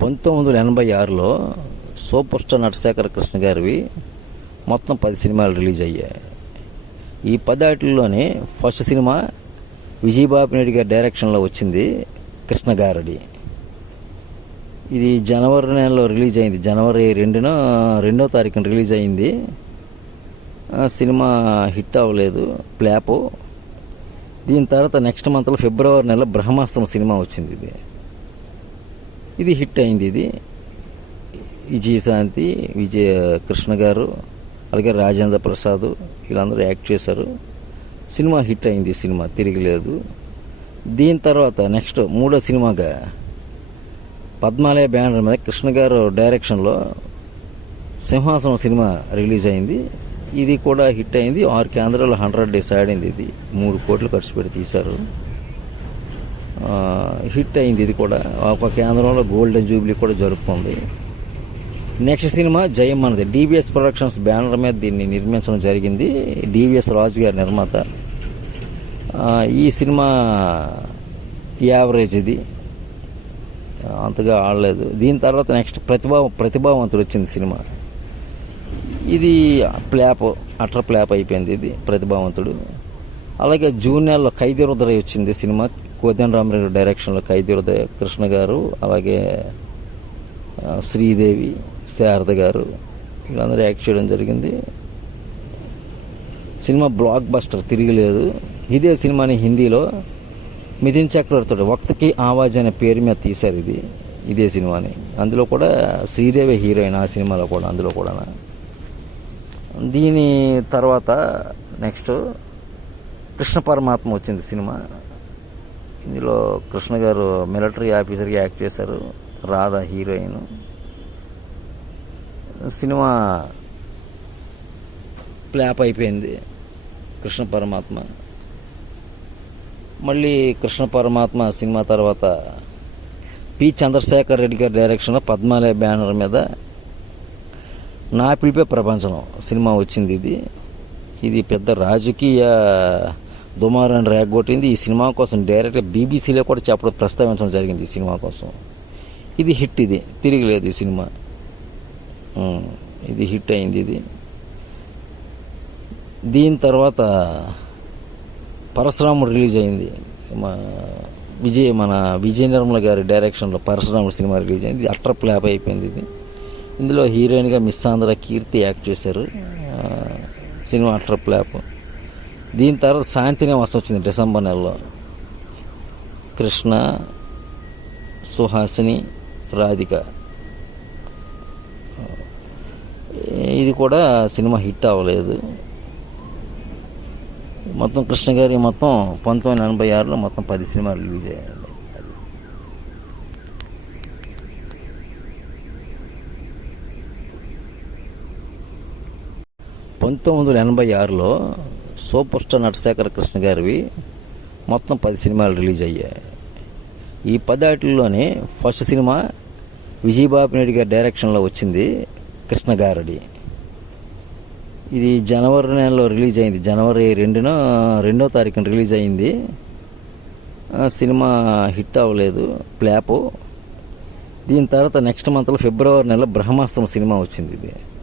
పంతొమ్మిది వందల ఎనభై ఆరులో సూపర్ స్టార్ నటశేఖర కృష్ణ గారివి మొత్తం పది సినిమాలు రిలీజ్ అయ్యాయి ఈ పదాటిల్లోనే ఫస్ట్ సినిమా విజయబాబు నాయుడు గారి డైరెక్షన్లో వచ్చింది కృష్ణ గారడి ఇది జనవరి నెలలో రిలీజ్ అయింది జనవరి రెండున రెండో తారీఖున రిలీజ్ అయింది సినిమా హిట్ అవ్వలేదు ప్లాపు దీని తర్వాత నెక్స్ట్ మంత్లో ఫిబ్రవరి నెల బ్రహ్మాస్త్రం సినిమా వచ్చింది ఇది ఇది హిట్ అయింది ఇది విజయశాంతి విజయ కృష్ణ గారు అలాగే రాజేంద్ర ప్రసాద్ వీళ్ళందరూ యాక్ట్ చేశారు సినిమా హిట్ అయింది సినిమా తిరిగిలేదు దీని తర్వాత నెక్స్ట్ మూడో సినిమాగా పద్మాలయ బ్యానర్ మీద కృష్ణ గారు డైరెక్షన్లో సింహాసనం సినిమా రిలీజ్ అయింది ఇది కూడా హిట్ అయింది ఆరు కేంద్రాలు హండ్రెడ్ డేస్ ఆడింది ఇది మూడు కోట్లు ఖర్చు పెట్టి తీశారు హిట్ అయింది ఇది కూడా ఒక కేంద్రంలో గోల్డెన్ జూబ్లీ కూడా జరుపుకుంది నెక్స్ట్ సినిమా జయం అన్నది డివిఎస్ ప్రొడక్షన్స్ బ్యానర్ మీద దీన్ని నిర్మించడం జరిగింది డివిఎస్ రాజు గారి నిర్మాత ఈ సినిమా యావరేజ్ ఇది అంతగా ఆడలేదు దీని తర్వాత నెక్స్ట్ ప్రతిభా ప్రతిభావంతుడు వచ్చింది సినిమా ఇది ప్లాప్ అటర్ ప్లాప్ అయిపోయింది ఇది ప్రతిభావంతుడు అలాగే జూన్ నెలలో ఖైదీ హృదయ వచ్చింది సినిమా కోదన రామరెడ్డి డైరెక్షన్లో ఖైదీ హృదయ కృష్ణ గారు అలాగే శ్రీదేవి శారద గారు వీళ్ళందరూ యాక్ట్ చేయడం జరిగింది సినిమా బ్లాక్ బస్టర్ తిరిగిలేదు ఇదే సినిమాని హిందీలో మిథిన్ చక్రవర్తి వక్తకి ఆవాజ్ అనే పేరు మీద తీశారు ఇది ఇదే సినిమాని అందులో కూడా శ్రీదేవి హీరోయిన్ ఆ సినిమాలో కూడా అందులో కూడా దీని తర్వాత నెక్స్ట్ కృష్ణ పరమాత్మ వచ్చింది సినిమా ఇందులో కృష్ణ గారు మిలిటరీ ఆఫీసర్గా యాక్ట్ చేశారు రాధ హీరోయిన్ సినిమా ప్లాప్ అయిపోయింది కృష్ణ పరమాత్మ మళ్ళీ కృష్ణ పరమాత్మ సినిమా తర్వాత పి చంద్రశేఖర్ రెడ్డి గారి డైరెక్షన్లో పద్మాలయ బ్యానర్ మీద నా పిలిపే ప్రపంచం సినిమా వచ్చింది ఇది ఇది పెద్ద రాజకీయ దుమారాన్ని రేగొట్టింది ఈ సినిమా కోసం డైరెక్ట్గా బీబీసీలో కూడా చెప్పడం ప్రస్తావించడం జరిగింది ఈ సినిమా కోసం ఇది హిట్ ఇది తిరిగిలేదు ఈ సినిమా ఇది హిట్ అయింది ఇది దీని తర్వాత పరశురాముడు రిలీజ్ అయింది మా విజయ్ మన విజయ నిర్మల గారి డైరెక్షన్లో పరశురాముడు సినిమా రిలీజ్ అయింది అట్రప్ ప్లాప్ అయిపోయింది ఇది ఇందులో హీరోయిన్గా మిస్ ఆంధ్ర కీర్తి యాక్ట్ చేశారు సినిమా అట్ర ప్లాప్ దీని తర్వాత శాంతి నివాసం వచ్చింది డిసెంబర్ నెలలో కృష్ణ సుహాసిని రాధిక ఇది కూడా సినిమా హిట్ అవ్వలేదు మొత్తం కృష్ణ గారి మొత్తం పంతొమ్మిది వందల ఎనభై ఆరులో మొత్తం పది సినిమాలు రిలీజ్ అయ్యాడు పంతొమ్మిది వందల ఎనభై ఆరులో సూపర్ స్టార్ నటశేఖర కృష్ణ గారివి మొత్తం పది సినిమాలు రిలీజ్ అయ్యాయి ఈ పదాటిల్లోనే ఫస్ట్ సినిమా విజయబాబు నాయుడు గారి డైరెక్షన్లో వచ్చింది కృష్ణ ఇది జనవరి నెలలో రిలీజ్ అయింది జనవరి రెండున రెండో తారీఖున రిలీజ్ అయింది సినిమా హిట్ అవ్వలేదు ప్లాపు దీని తర్వాత నెక్స్ట్ మంత్లో ఫిబ్రవరి నెల బ్రహ్మాస్త్రం సినిమా వచ్చింది ఇది